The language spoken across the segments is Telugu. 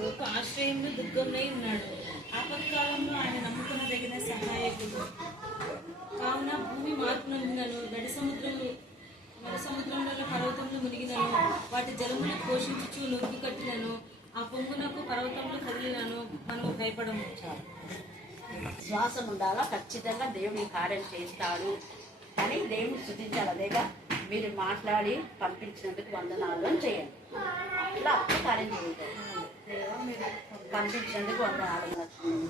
కొరకు ఆశ్రయంలో దుర్గంలో ఉన్నాడు. ఆపత్కాలంలో ఆయన నమ్ముకునదగిన సహాయకుడు. కావున భూమి మార్పు నొందినను, నడి సముద్రంలో పర్వతంలో మునిగినను, వాటి జలములు పోషించుచు నొక్కి కట్టినను, ఆ పొంగునకు పర్వతంలో కదిలినను మనము భయపడము. విశ్వాసం ఉండాలా, ఖచ్చితంగా దేవుని కార్యం చేస్తాడు అని దేవుని స్తుతించాలి. అదేగా మీరు మాట్లాడి పంపించినందుకు వందనాలు అని చేయండి. ఇలా అప్పుడు కార్యం జరుగుతుంది. పంపించినందుకు వందనాలు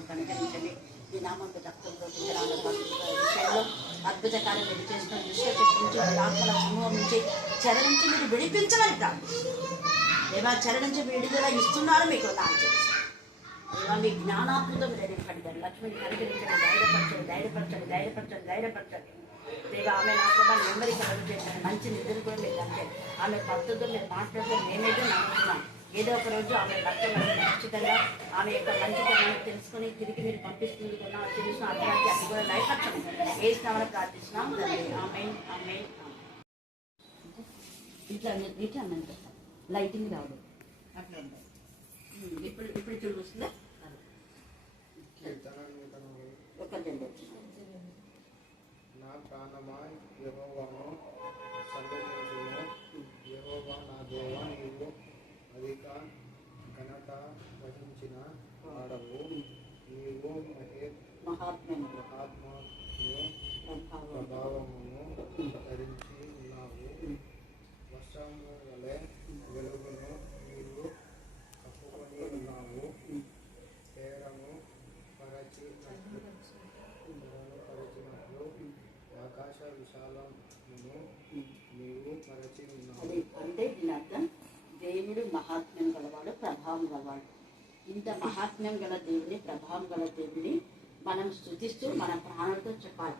కనుకరించండి. ఈ నామంతో రక్తంతో విషయంలో అద్భుత కార్యం మీరు చేసిన విశ్వశక్తి నుంచి ఆత్మల సమూహం నుంచి చెర నుంచి మీరు విడిపించమని ప్రార్థిస్తారు. దేవా, చెర నుంచి విడుదల ఇస్తున్నారు మీకు నాకు తెలుసు. దేవా, మీ జ్ఞానాత్మకం ధైర్యపడ్డారు. లక్ష్మిని కనికరించండి, ధైర్యపరచండి. దేవా, ఆమె నా ప్రభా నెమ్మది కలుగు చేశాను. మంచి నిధులు కూడా మీరు అంటే ఆమె భక్తులతో మీరు మాట్లాడితే మేమైతే నమ్ముతున్నాం. ఏదో ఒక రోజు ఆమె భర్త ఖచ్చితంగా ఆమె యొక్క మంచితనాన్ని తెలుసుకొని తిరిగి మీరు పంపిస్తుంది కూడా తెలిసిన అభివృద్ధి అది కూడా లైఫర్చం వేసినామని ప్రార్థిస్తున్నాం. ఆమె ఇట్లా అన్నంత లైటింగ్ రావడం అట్లా ఉంటాయి. ఇప్పుడు చూస్తుందా ఒక నా ప్రాణమా యెహోవాను సందర్శించుము. యెహోవా నా దేవా, నీవు అధిక ఘనత వహించిన వాడవు. నీవు మహాత్మ్యము ప్రభావమును ధరించి ఉన్నావు. వర్షము వలె వెలుగును నీవు కప్పుకొని ఉన్నావు. పేరము పరచినట్లు ఆకాశ విశాలమును నీవు పరచి ఉన్నావు. అంటే దీని అర్థం దేవుడు మహాత్మ్యం గలవాడు, ప్రభావం గలవాడు. ఇంత మహాత్మ్యం గల దేవుని, ప్రభావం గల దేవుని మనం స్తుతిస్తూ మన ప్రాణాలతో చెప్పాలి.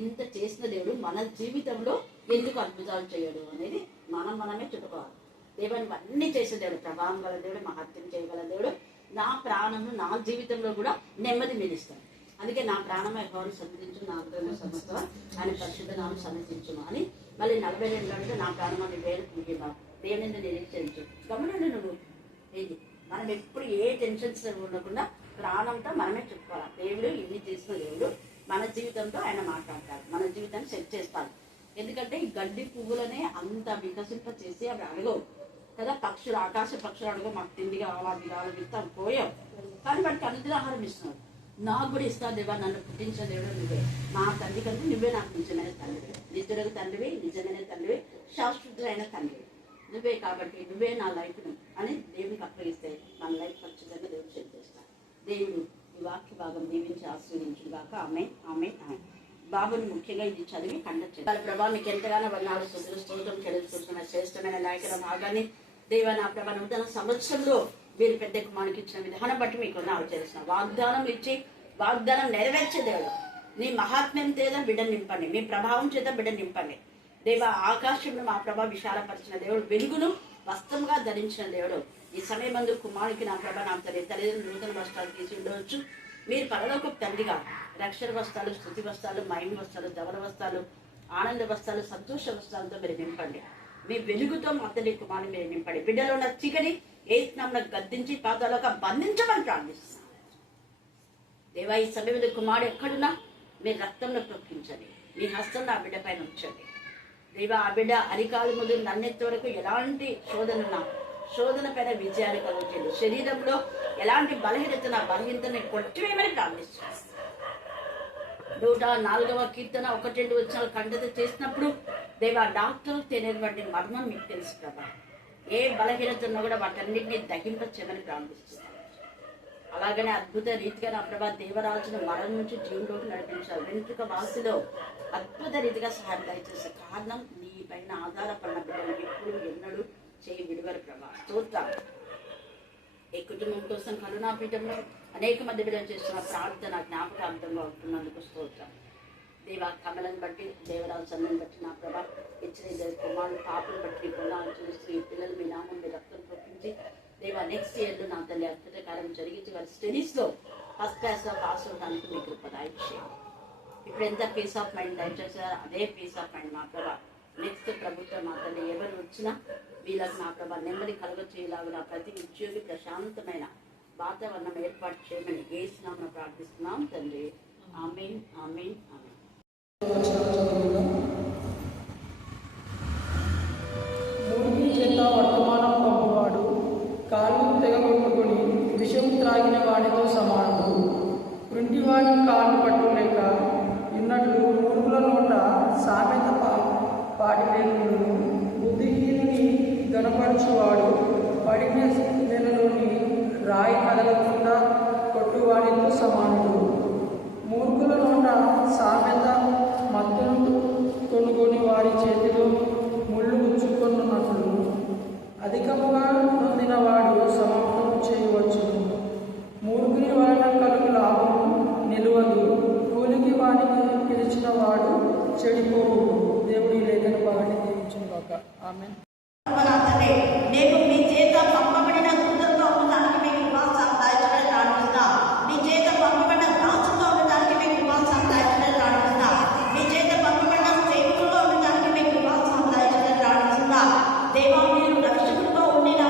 ఇంత చేసిన దేవుడు మన జీవితంలో ఎందుకు అద్భుతాలు చేయడు అనేది మనమే చెప్పుకోవాలి. దేవుని అన్ని చేసిన దేవుడు, ప్రభావం గల దేవుడు, మహాత్మ్యం చేయగల దేవుడు. నా ప్రాణము నా జీవితంలో కూడా నెమ్మది మీదిస్తాను. అందుకే నా ప్రాణమే యెహోవాను సన్నిధించు, నా హృదయం సమస్తం ఆయన పరిశుద్ధ నామమును సన్నిధించును అని మళ్ళీ 42 నా ప్రాణమాన్ని వేరు ముగిద్దాం. దేవుని నిరీక్షించు. గమనండి నువ్వు ఇది మనం ఎప్పుడు ఏ టెన్షన్స్ ఉండకుండా ప్రాణంతో మనమే చెప్పుకోవాలి. దేవుడు ఇన్ని చేసిన దేవుడు మన జీవితంతో ఆయన మాట్లాడతాడు, మన జీవితాన్ని సెట్ చేస్తాడు. ఎందుకంటే ఈ గడ్డి పువ్వులనే అంత వికసింప చేసి అవి అడగవు కదా. పక్షులు, ఆకాశ పక్షులు అడగవు, మాకు తిండి కావాలి కావాలి ఇస్తాం పోయావు. కానీ వాటికి అనుగ్రహారం ఇస్తున్నాడు. నాకు కూడా ఇస్తా దేవా, నన్ను పుట్టించిన దేవుడు నువ్వే, మా తండ్రి కంటే నువ్వే నాకు నిజమైన తండ్రివి, నిజులకు తండ్రివి, నిజమైన తండ్రివి, శాశ్వతుడైన తండ్రివి నువ్వే. కాబట్టి నువ్వే నా లైఫ్ను అని దేవునికి అప్పగిస్తే మన లైఫ్ ఖచ్చితంగా దేవుడు షేర్ చేస్తాడు. దేవుడు ఈ వాక్య భాగం దీవించి ఆశీర్వదించుగాక. ఆమె బాబుని ముఖ్యంగా ఇది చదివి కండక్ట్ చేయాలి. ప్రభావ మీకు ఎంతగానో వర్ణాలు స్తోత్రం చెల్లించుకుంటున్న శ్రేష్టమైన నాయకుల భాగాన్ని దేవ నా ప్రభా నూతన సంవత్సరంలో మీరు పెద్ద కుమారునికి ఇచ్చిన విధానం బట్టి మీకు ఆలోచన వాగ్దానం ఇచ్చి వాగ్దానం నెరవేర్చే దేవుడు. నీ మహాత్మ్యం చేత బిడ్డ నింపండి, మీ ప్రభావం చేత బిడ్డ నింపండి. దేవ ఆకాశంలో మా ప్రభా విశాలపరిచిన దేవుడు, వెలుగును వస్త్రంగా ధరించిన దేవుడు. ఈ సమయమందు కుమారునికి నా ప్రభా నా తల్లిదండ్రులు నూతన వస్త్రాలు తీసి ఉండవచ్చు. మీరు పరలోక తండ్రిగా రక్షణ వస్త్రాలు, స్తుతి వస్త్రాలు, మహిమ వస్త్రాలు, ధవల వస్త్రాలు, ఆనంద వస్త్రాలు, సంతోష వస్త్రాలతో మీరు నింపండి. మీ వెలుగుతో మా తల్లి కుమారుని మీరు నింపండి. బిడ్డలో ఉన్న చీకటి ఏ స్నామంలో గద్దించి పాదాలకు బంధించమని ప్రార్థిస్తున్నాను. దేవా ఈ సమయంలో కుమారుడు ఎక్కడున్నా మీరు రక్తంలో ప్రొక్కించండి, మీ హస్తంలో ఆ బిడ్డ పైన ఉంచండి. దేవా ఆ బిడ్డ అరికాలు మొదలు నన్నెత్తి వరకు ఎలాంటి శోధన పైన విజయాన్ని కలుగుతుంది. శరీరంలో ఎలాంటి బలహీనతని కొట్టివేయమని ప్రార్థిస్తున్నాను. 104వ కీర్తన 1-2 వచనాలు కంఠత చేసినప్పుడు దేవా డాక్టర్ తెలియనివంటి మర్మం మీకు తెలుసు ప్రభా. ఏ బలహీనతను కూడా వాటన్నిటిని దహింపచేయమని ప్రార్థిస్తున్నాను. అలాగనే అద్భుత రీతిగా నా ప్రభా దేవరాజును మరణం నుంచి జీవులోకి నడిపించాలి. వెంట్రుక వాసిలో అద్భుత రీతిగా సహాయం దయచేసే కారణం నీ పైన ఆధారపడిన బిడ్డలు ఎప్పుడు ఎన్నడూ చేయి విడువరు ప్రభా. స్తోత్రం. ఈ కుటుంబం కోసం కరుణాపీఠంలో అనేక మంది బిడ్డలు చేస్తున్న ప్రార్థన జ్ఞాపకార్థంగా ఉంటున్నందుకు స్తోత్రం. దేవా కమలను బట్టి, దేవరాజు సన్నని బట్టి నా ప్రభా ఇచ్చిన కుమారుడు పాపను బట్టి కొన్నాళ్ళు చూసి ఈ పిల్లలు మీ నామం మీ రక్తం ప్రొప్పించి దేవా నెక్స్ట్ ఇయర్లో నా తల్లి అద్భుత కార్యం జరిగించి వారి స్టడీస్లో ఫస్ట్ క్లాస్లో పాస్ అవడానికి మీకు దయచేయండి. ఇప్పుడు ఎంత పీస్ ఆఫ్ మైండ్ దయచేసారో అదే పీస్ ఆఫ్ మైండ్ మా ప్రభా నెక్స్ట్ ప్రభుత్వం మా తల్లి ఎవరు వచ్చినా వీళ్ళకి నా ప్రభా నెమ్మది కలుగ చేయలాగా ప్రతి ఉద్యోగి ప్రశాంతమైన వాతావరణం ఏర్పాటు చేయమని యేసు నామమున ప్రార్థిస్తున్నాం తండ్రి. ఆమేన్, ఆమేన్, ఆమేన్. మూడికి చేత వర్తమానం పంపువాడు కాళ్ళు తెగగొట్టుకొని విషం త్రాగిన వాడితో సమానుడు. కృంటివాడి కాళ్ళు పట్టులేక ఉన్నట్లు మూర్ఖుల నోట సామెత పాటిలేనును. బుద్ధిహీనుని గణపరచువాడు పడిన నెలలోని రాయి కదలకుండా కొట్టువాడితో సమానుడు. మూర్ఖుల నోట సామెత మత్తును కొనుగొని వారి చేతిలో ముళ్ళు గుచ్చుకొనున్నట్లు అధికముగా నొందిన వాడు సమాప్తం చేయవచ్చును. మూర్ఖుని వలన కలుగు లాభము నిలువదు, కూలికి వానికి పిలిచిన వాడు చెడిపోవు. దేవుడి లేఖన భాగాన్ని దీవించును గాక. ఆమేన్. నేను మీ చేత పంపబడిన దూతలతో ఉండడానికి మీకు విశ్వాసం దాయించడానికి ప్రార్థిస్తున్నా. మీ చేత పంపబడిన దాసుతో ఉండడానికి మీకు విశ్వాసం దాయించడానికి ప్రార్థిస్తున్నా. మీ చేత పంపబడిన సేవకుల్లో ఉండడానికి మీకు విశ్వాసం దాయించడానికి ప్రార్థిస్తున్నా. దేవా, మీరు రక్షకుడితో ఉండి నా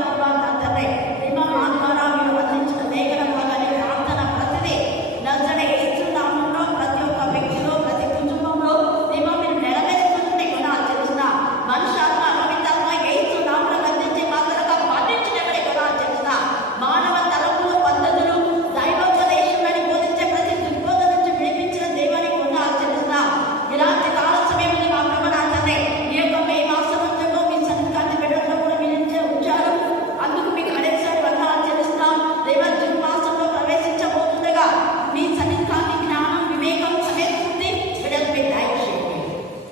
తండ్రి, దేవా, మా ద్వారా మీరు అందించిన లేఖన భాగాన్ని ప్రార్థన ప్రతిదీ నజరేయుడైన యేసు నామములో ప్రతి ఒక్క వ్యక్తిలో ప్రతి కుటుంబంలో దేవా మీరు నెరవేరుస్తుంటే కూడా తెలుసిన మనుషాత్మ అమితాత్మ యేసు నామములో అందించే మాత్రగా పాటించినవని కూడా తెలుసిన మానవ తలపులో పద్ధతులు దైవోపదేశంలోని బోధించే ప్రతి దుర్బోధ నుంచి విడిపించిన దేవాన్ని కూడా తెలుసిన ఇలాంటి కాల సమయంలో మా ప్రభునాథనే ఈ యొక్క మే మాసంలో మీ సన్నిధాన్ని పెట్టడంలో కూడా మీరు ఉంచారు. అందుకు మీకు అనేకసారి వందనాలు చెల్లిస్తున్నాం. దేవ జూన్ మాసంలో ప్రవేశించబోతుండగా మీ సన్నిధాన్ని జ్ఞానం వివేకం సమేతుంది బిడ్డలు మీరు దయచేయండి.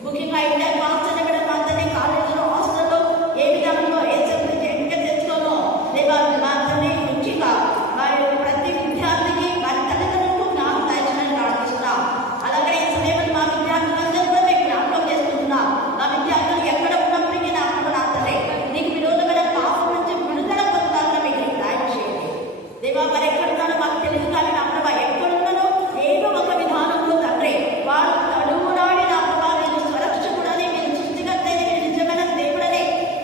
ముఖ్యంగా ఇంటర్ మాస్టర్ బిడ్డలు మాత్రమే కాలేజీలో హాస్టల్లో ఏ విధంగా ఏ సబ్జెక్ట్ ఎంపిక చేసుకోవాలో దేవా మాత్రమే ముఖ్యంగా వారి ప్రతి విద్యార్థికి వారి తల్లిదండ్రులకు జ్ఞానం దయచేయమని ప్రార్థిస్తున్నాం. అలాగే ఈ సమయంలో మా విద్యార్థులందరూ కూడా మేము జ్ఞాపకం చేసుకుంటున్నాం. మా విద్యార్థులు ఎక్కడ ఉన్నప్పటికీ నా ప్రభునాథనే నీకు విరోధమైన పాపం నుంచి విడుదల పొందాలని మీకు దయచేయండి. దేవా వారు ఎక్కడున్నారో మాకు తెలియదు కానీ నా ప్రభా ఎక్కడున్నారో ఏదో ఒక విధానంలో తండ్రి వారు తడువునాడి నా ప్రభా మీరు సురక్షకుడని మీరు సృష్టికర్తని మీరు నిజమైన దేవుడని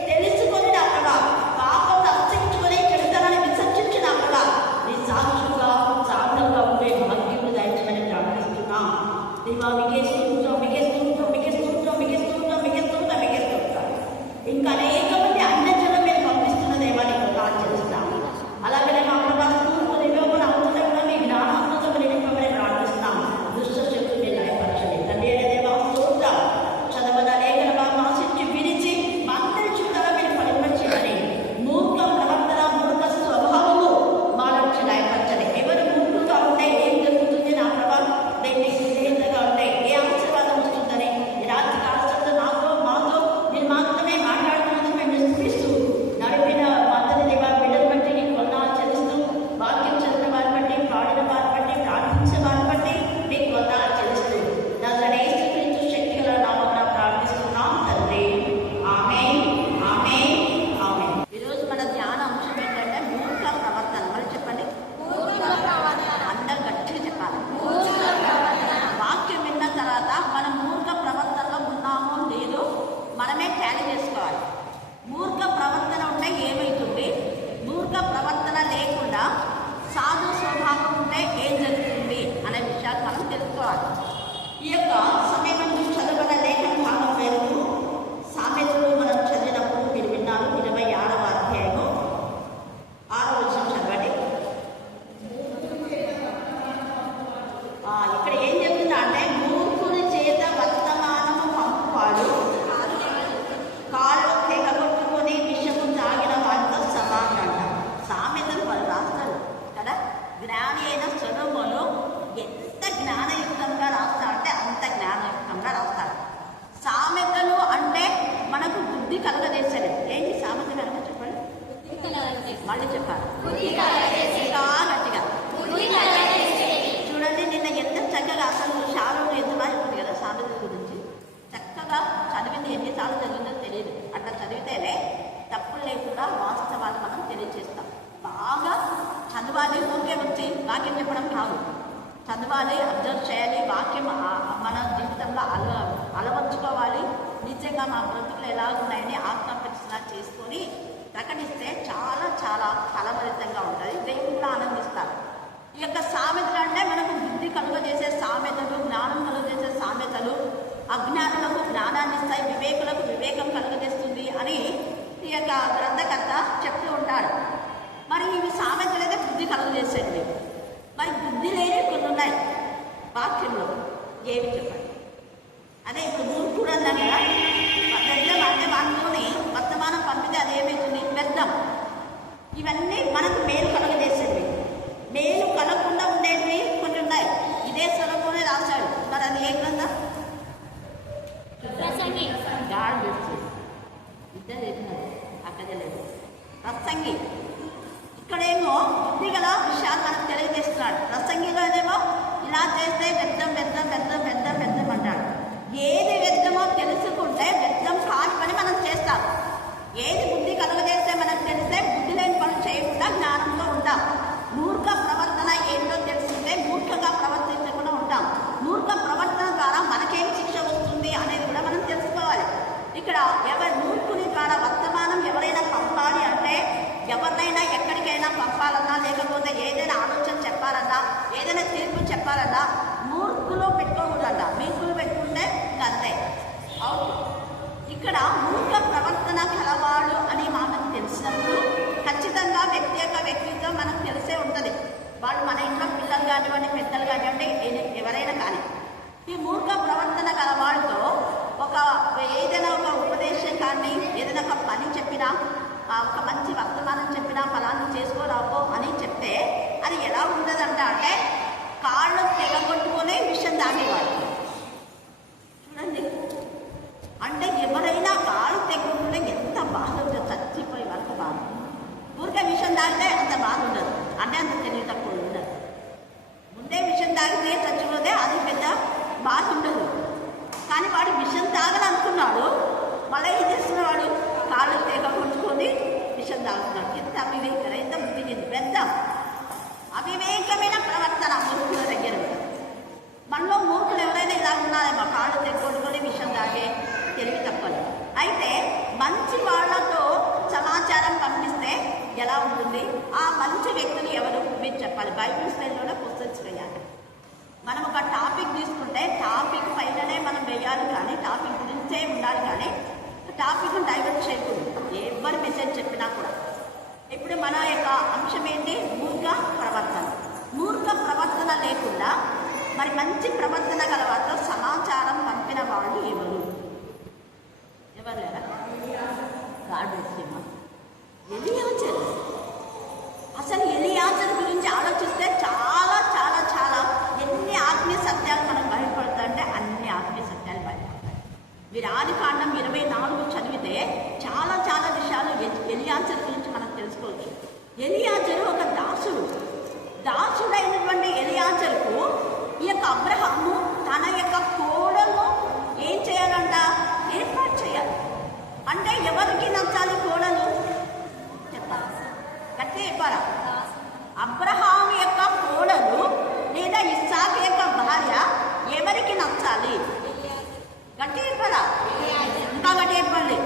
తెలుసుకొని నా ప్రభా పాపం అస్తించుకొని చెడుతనాన్ని విసర్జించి నా ప్రభా నీ సాక్షులుగా సాధనగా ఉండే భాగ్యములు దయచేయమని ప్రార్థిస్తున్నాం. దేవా మీకే స్తోత్రం, మీకే స్తోత్రం, మీకే స్తోత్రం, మీకే స్తోత్రం, మీకే స్తోత్రం, మీకే స్తోత్రం. ఇంకా అనేక మంది అన్యజనులు మీరు పంపిస్తున్న దేవాన్ని కూడా చేస్తున్నాం. అలాగే మా ప్రభా నివేమని అవుతుంటే కూడా మీ జ్ఞానాత్మకం నింపమని ప్రార్థిస్తున్నాం. దుష్ట శక్తుల్ని లయపరచండి తండ్రి. దేవా స్తోత్రం. చదవన లేఖన భాగం ఆశించి విరిచి మా అందరి జీవితాల్లో మీరు ఫలింపచేయమని మూర్ఖ ప్రవర్తన మూర్ఖ స్వభావము మా నుంచి లయపరచండి. ఎవరు మూర్ఖులుగా ఉంటే ఏం జరుగుతుంది నా ప్రభా స్నేహితులుగా ఉంటే ఏ ఆశీర్వాదం వస్తుందని ఈ రాత్రి కాలంలో నాతో మాతో మీరు మాత్రమే మాట్లాడుతున్నందుకు మేము నిష్పిస్తూ నడిపిన మాతని దేవా బిడ్డలు బట్టి నీకు వందనాలు చెల్లిస్తూ వాక్యం చదివిన వారిని బట్టి పాడిన వారిని బట్టి ప్రార్థించే వారిని బట్టి నీకు వందనాలు చెల్లిస్తూ నజరేయుడైన యేసు శక్తి గల నామమున ప్రార్థిస్తున్నాం తండ్రి. ఆమేన్, ఆమేన్, ఆమేన్. ఈరోజు మన ధ్యాన అంశం ఏంటంటే మూర్ఖ ప్రవర్తన. మరి చెప్పండి, అందరు గట్టిగా చెప్పాలి. వాక్యం విన్న తర్వాత మనం మూర్ఖ ప్రవర్తనలో ఉన్నామో లేదో మనమే క్యారీ చేసుకోవాలి. మూర్ఖ ప్రవర్తన ఉంటే ఏమవుతుంది, మూర్ఖ ప్రవర్తన లేకుండా సాధు స్వభావం ఉంటే ఏం జరుగుతుంది అనే విషయాలు మనం తెలుసుకోవాలి. ఈ యొక్క సమయంలో చదవన లేఖన భాగం పేరు సామెతలు మనం చదివినప్పుడు మీరు విన్నారు. 26వ అధ్యాయము 6వ వచనం చదవండి. ఇక్కడ ఏం చెప్తుందా అంటే మూర్ఖుని చేత వర్తమానము పంపువాడు కాళ్ళు తెగగొట్టుకొని విషము తాగిన వారితో సమానం. సామెతలు వాళ్ళు రాస్తారు కదా. జ్ఞాని అయిన సొలొమోను ఎంత జ్ఞానయుక్తంగా రాస్తాడంటే అంత జ్ఞానయుక్తంగా రాస్తాడు. సామెతలు అంటే మనకు బుద్ధి కలగజేసేది. ఏంటి సామెత కనుక చెప్పండి, మళ్ళీ చెప్పాలి ఇంకా గట్టిగా. చూడండి నిన్న ఎంత చక్కగా అసలు శాలలో ఎంత బాగా ఉంది కదా సామెతల గురించి. చక్కగా చదివింది ఎన్నిసార్లు చదివిందో తెలియదు. అట్లా చదివితేనే తప్పులు లేకుండా వాస్తవాలు మనం తెలియజేస్తాం. బాగా చదవాలి, ఊరికే వచ్చి వాక్యం చెప్పడం కాదు. చదవాలి, అబ్జర్వ్ చేయాలి, వాక్యం మన జీవితంలో అలవర్చుకోవాలి. నిజంగా మా బ్రతుకులు ఎలా ఉన్నాయని ఆత్మపరిశీలన చేసుకొని ప్రకటిస్తే చాలా చాలా ఫలభరితంగా ఉంటుంది. దేవుడు కూడా ఆనందిస్తుంది. అజ్ఞానులకు జ్ఞానాన్ని ఇస్తాయి, వివేకులకు వివేకం కలుగజేస్తుంది అని ఈ యొక్క గ్రంథకర్త చెప్తూ ఉంటాడు. మరి ఇవి సామెతలైతే బుద్ధి కలుగజేసేవి. మరి బుద్ధి లేని కొన్ని ఉన్నాయి వాక్యంలో. ఏమి చెప్పండి? అదే ఇప్పుడు మూర్ఖుడు అన్నాం కదా, వ్యర్థం అంటే మనతోని వర్తమానం పంపితే అదేమవుతుంది? వ్యర్థం. ఇవన్నీ మనకు మేలు కలుగజేసేవి. మేలు కలగకుండా ఉండేవి కొన్ని ఉన్నాయి. ఇదే స్వరంలోనే రాశాడు. మరి అది ఏ గ్రంథం? గాడ్ ఇద్దరు చెప్పినారు, అక్కడలేదు. ప్రసంగి. ఇక్కడేమో బుద్ధి గల విషయాలు మనకు తెలియజేస్తున్నాడు. ప్రసంగిలోనేమో ఇలా చేస్తే వ్యర్థం వ్యర్థం వ్యర్థం వ్యర్థం వ్యర్థం అంటాడు. ఏది వ్యర్థమో తెలుసుకుంటే వ్యర్థం కాని పని మనం చేస్తాం. ఏది బుద్ధి కలుగజేస్తే మనకు తెలిస్తే బుద్ధి లేని పనులు చేయకుండా జ్ఞానంతో ఉంటాం. మూర్ఖ ప్రవర్తన ఏంటో తెలుసుకుంటే మూర్ఖగా ప్రవర్తించకుండా ఉంటాం. మూర్ఖ ప్రవర్తన ద్వారా మనకేం శిక్ష వస్తుంది అనేది కూడా మనం తెలుసుకోవాలి. ఇక్కడ మూర్ఖుని ద్వారా వర్తమానం ఎవరైనా పంపాలి అంటే, ఎవరినైనా ఎక్కడికైనా పంపాలన్నా, లేకపోతే ఏదైనా ఆలోచన చెప్పాలన్నా, ఏదైనా తీర్పు చెప్పాలన్నా మూర్ఖులు పెట్టుకోకూడదన్నా. మూర్ఖులు పెట్టుకుంటే అంతే అవును. ఇక్కడ మూర్ఖ ప్రవర్తన కలవాడు అని మనకు తెలిసినప్పుడు ఖచ్చితంగా వ్యక్తి యొక్క వ్యక్తిత్వం మనకు తెలిసే ఉంటుంది. వాళ్ళు మన ఇంట్లో పిల్లలు కానివ్వండి, పెద్దలు కానివ్వండి, ఎవరైనా కానీ ఈ మూర్ఖ ప్రవర్తన కలవాడితో ఏదైనా ఒక ఉపదేశం కానీ, ఏదైనా ఒక పని చెప్పినా, ఒక మంచి వర్తమానం చెప్పినా, ఫలాన్ని చేసుకోరాపో అని చెప్తే అది ఎలా ఉండదంట అంటే కాళ్ళు తెగగొట్టుకునే విషయం తాగేవాడు. చూడండి, అంటే ఎవరైనా కాళ్ళు తెగొట్టుకునే ఎంత బాధ ఉంటుంది, చచ్చిపోయే వరకు బాధ. ఊరికే విషయం తాగితే అంత బాధ ఉండదు, అంటే అంత తెలివి తక్కువ ఉండదు. ముందే విషయం తాగితే చచ్చిపోతే అది పెద్ద బాధ ఉండదు. కానీ వాడు విషం తాగాలనుకున్నాడు, మళ్ళీ ఏం చేస్తున్నాడు? కాళ్ళు తెగ కొట్టుకొని విషం తాగుతున్నాడు. ఎంత అవివేకం, ఎంత బుద్ధి వ్యర్థం. అవివేకమైన ప్రవర్తన మూర్ఖుల దగ్గర. మనలో మూర్ఖులు ఎవరైనా ఇలా ఉన్నారేమో, కాళ్ళు తెగ కొట్టుకొని విషం తాగే తెలివి తప్పదు. అయితే మంచి వాళ్ళతో సమాచారం పంపిస్తే ఎలా ఉంటుంది? ఆ మంచి వ్యక్తులు ఎవరు మీరు చెప్పాలి. బైబిల్ స్టైల్లోనే క్వశ్చన్స్ వేయాలి. మనం ఒక టాపిక్ తీసుకుంటే టాపిక్ పైననే మనం వేయాలి, కానీ టాపిక్ గురించే ఉండాలి, కానీ టాపిక్ను డైవర్ట్ చేయకూడదు. ఎవరు మెసేజ్ చెప్పినా కూడా. ఇప్పుడు మన యొక్క అంశం ఏంటి? మూర్ఖ ప్రవర్తన. మూర్ఖ ప్రవర్తన లేకుండా మరి మంచి ప్రవర్తన గల వారితో సమాచారం పంపిన వాళ్ళు ఎవరు? ఎవరు లేరా? గాడ్ ఎలియాజరు. అసలు ఎలియాజరు గురించి ఆలోచిస్తే చాలా చాలా చాలా ఎన్ని ఆత్మీయ సత్యాలు మనకు బయటపడతాయంటే అన్ని ఆత్మీయ సత్యాలు బయటపడతాయి. మీరు ఆదికాండం 24 చదివితే చాలా చాలా విషయాలు ఎలియాజరు గురించి మనం తెలుసుకోవచ్చు. ఎలియాజరు ఒక దాసుడు. దాసుడైనటువంటి ఎలియాజరుకు ఈ యొక్క అబ్రహాము తన యొక్క కోడలు ఏం చేయాలంట? ఏర్పాటు చేయాలి. అంటే ఎవరికి నచ్చాలి కోడలు? చెప్పాలి, గట్టి చెప్పారా? అబ్రహాము యొక్క కోడలు లేదా ఇస్సాకు యొక్క భార్య ఎవరికి నచ్చాలి? గట్టి చెప్పారా? ఇంకా గట్టి చెప్పండి,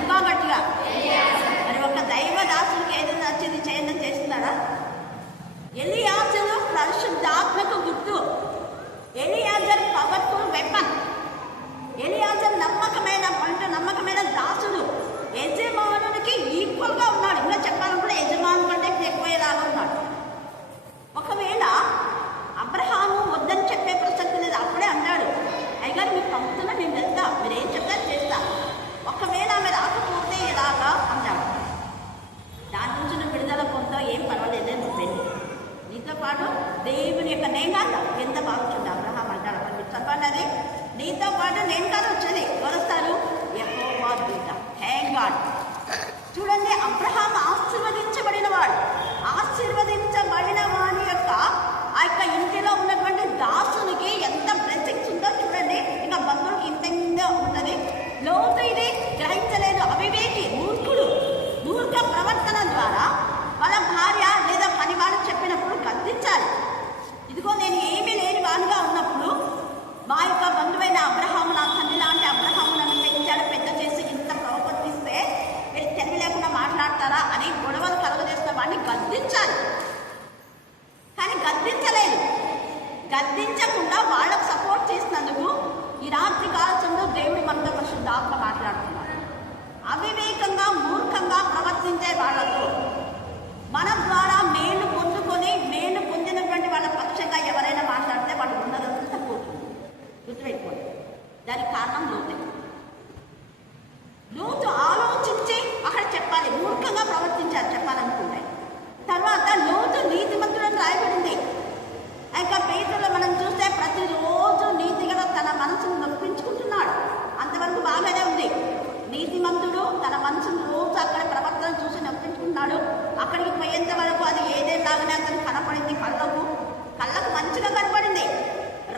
ఇంకా గట్టిగా. మరి ఒక దైవ దాసుడికి ఏదైనా నచ్చింది చేయండి చేస్తున్నారా? ఎలియాజరు పరిశుద్ధాత్మకు గుర్తు. ఎలియాజరు పవర్ఫుల్ వెపన్. ఎలియాజరు నమ్మకమైన దాసుడు. యజమానునికి ఈక్వల్గా ఉన్నాడు. ఇంకా చెప్పాలనుకుంటే యజమాను కంటే ఎక్కువలాగా ఉన్నాడు. ఒకవేళ అబ్రహాము వద్దని చెప్పే ప్రసక్తి లేదు. అప్పుడే అన్నాడు, అయ్యగారు మీరు పంపుతున్నా నేను వెళ్తా, మీరు ఏం చెప్తారు చేస్తా. ఒకవేళ ఆమె రాకపోతే ఎలాగా అన్నాడు. దాని నుంచి నువ్వు విడుదల పొందుతావు, ఏం పర్వాలేదే, నువ్వు వెళ్ళి నీతో పాటు దేవుని యొక్క నేను కాదు. ఎంత బాగుంటుంది అబ్రహాం అంటాడు. అక్కడ మీరు చెప్పండి, అది నీతో పాటు నేను కాదు వచ్చేది. ఎవరొస్తారు? యెహోవా దూత. Thank God. చూడండి, అబ్రహాం ఆశీర్వదించబడిన వాడు. ఆశీర్వదించబడిన వాడి యొక్క ఆ యొక్క ఇంటిలో ఉన్నటువంటి దాసునికి ఎంత బ్లెస్సింగ్స్ ఉందో చూడండి. ఇంకా బంధువులకి ఇంత ఉంటుంది. లోతు ఇది గ్రహించలేదు. అవివేకి, మూర్ఖుడు. మూర్ఖ ప్రవర్తన ద్వారా వాళ్ళ భార్య లేదా పనివాడు చెప్పినప్పుడు గద్దించాలి. ఇదిగో నేను ఏమీ లేని వాడుగా ఉన్నప్పుడు మా యొక్క బంధువైన అబ్రహాము, నా తండ్రి లాంటి అబ్రహాము నన్ను పెంచాడు, పెద్ద చేసి ఇంత ప్రవర్తిస్తే మీరు తెలివి లేకుండా మాట్లాడతారా అని గొడవలు కలుగజేస్తున్న వాడిని గద్దించాలి. కానీ గద్దించలేదు. గద్దించకుండా వాళ్ళకు సపోర్ట్ చేసినందుకు ఈ రాత్రి పరిశుద్ధాత్మ మాట్లాడుతున్నాడు. అవివేకంగా మూర్ఖంగా ప్రవర్తించే వాళ్ళతో మన ద్వారా మేలు పొందుకొని మేలు పొందినటువంటి వాళ్ళ పక్షంగా ఎవరైనా మాట్లాడితే వాళ్ళు ఉన్నదంతా పోతుంది. గుర్తుపెట్టుకోండి. దానికి కారణం లోతే. లోతు ఆలోచించి అక్కడ చెప్పాలి. మూర్ఖంగా ప్రవర్తించారు చెప్పాలనుకుంటే. తర్వాత లోతు నీతిమంతుడని రాయబడింది. ఇంకా పేతురులో మనం చూస్తే ప్రతిరోజు నీతిగా తన మనసును నొప్పించుకుంటున్నాడు. అంతవరకు బాగానే ఉంది. నీతిమంతుడు తన మనసును రోజు అక్కడ ప్రవర్తన చూసి నొప్పించుకుంటున్నాడు. అక్కడికి పోయేంత వరకు అది ఏదేలాగానే అతను కనపడింది. కళ్ళకు మంచిగా కనపడింది,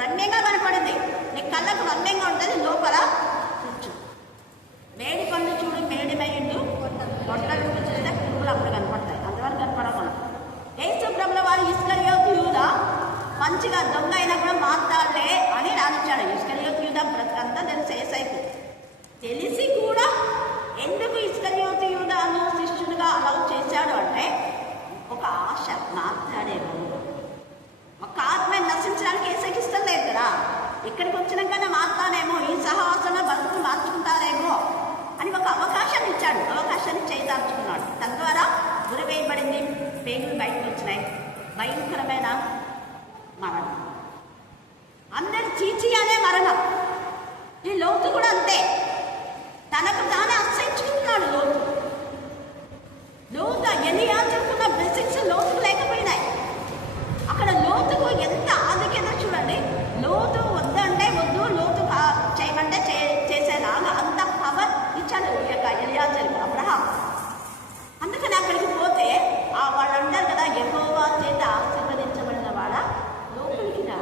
రమ్యంగా కనపడింది. నీ కళ్ళకు రమ్యంగా ఉంటుంది, లోపల కూర్చు. మేడి పండు చూడు, మేడి మేయిండు గొడ్డలు చూస్తే పురుగులు అప్పుడు కనపడతాయి. అంతవరకు కనపడకుండా యేసు ప్రభుల వారు ఇస్కరియోతు యూదా మంచిగా దొంగ అయినా కూడా మాట్లాడలే అని రానిచ్చాడు. ఇస్కరియోతు యూదా బ్రతకంతా తెలిసి ఏసైపు తెలిసి కూడా ఎందుకు ఇస్కరియోతు యూదాను శిష్యునిగా అలౌ చేశాడు అంటే ఒక ఆశ. మాట్లాడేమో ఒక ఆత్మని నశించడానికి ఏసైకి ఇష్టం లేదు కదా. ఇక్కడికి వచ్చినాకనే మాట్లాడేమో, ఈ సహవాసన బతుకు మార్చుకుంటారేమో అని ఒక అవకాశం ఇచ్చాడు. అవకాశాన్ని చేదార్చుకున్నాడు. తద్వారా గురివేయబడింది. పేగులు బయటకు వచ్చినాయి. భయంకరమైన మరణం. అందరు చీచి అనే మరణం. ఈ లోతు కూడా అంతే. తనకు తానే అసహించుకుంటున్నాడు లోతు. ఎలియాజరుకున్న బ్లెస్సింగ్స్ లోతుకు లేకపోయినాయి. అక్కడ లోతుకు ఎంత ఆధిక్యత చూడండి. లోతు వద్దంటే వద్దు, లోతు చేయమంటే చేసేలాగా అంత పవర్ ఇచ్చాడు ఎలియాజరు అబ్రహాం. అందుకని అక్కడికి పోతే వాళ్ళు అంటారు కదా, యెహోవా చేత ఆశీర్వదించబడిన వాడ లోపలికి రా.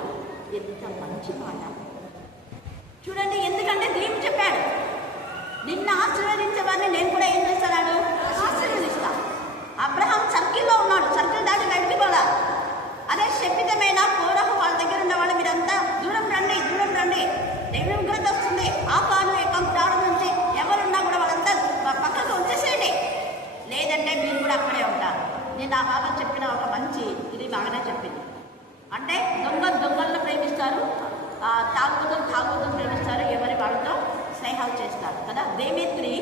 ఎంత మంచి మాట చూడండి. ఎందుకంటే దేవుడు చెప్పాడు, నిన్ను ఆశీర్వదించేవాడిని నేను కూడా ఏం చేస్తాడు, ఆశీర్వదిస్తా. అబ్రహాం సర్కిల్లో ఉన్నాడు, సర్కిల్ దాటి బయటికి పోలా. అదే శపితమైన కోరహు వాళ్ళ దగ్గర ఉన్న వాళ్ళు, మీరంతా దూరం రండి, దూరం రండి, దేవుని ఉగ్రత వస్తుంది, ఆ కాను యొక్క దాడి నుంచి ఎవరున్నా కూడా వాళ్ళంతా పక్కకు వచ్చేసేయండి, లేదంటే మీరు కూడా అక్కడే ఉంటారు. నేను ఆ బాబా చెప్పిన ఒక మంచి ఇది బాగానే చెప్పింది. అంటే దొంగలను ప్రేమిస్తారు, తాగుతులు ప్రేమిస్తారు, ఎవరి వాళ్ళతో స్నేహాలు చేస్తారు కదా. దేమిత్రి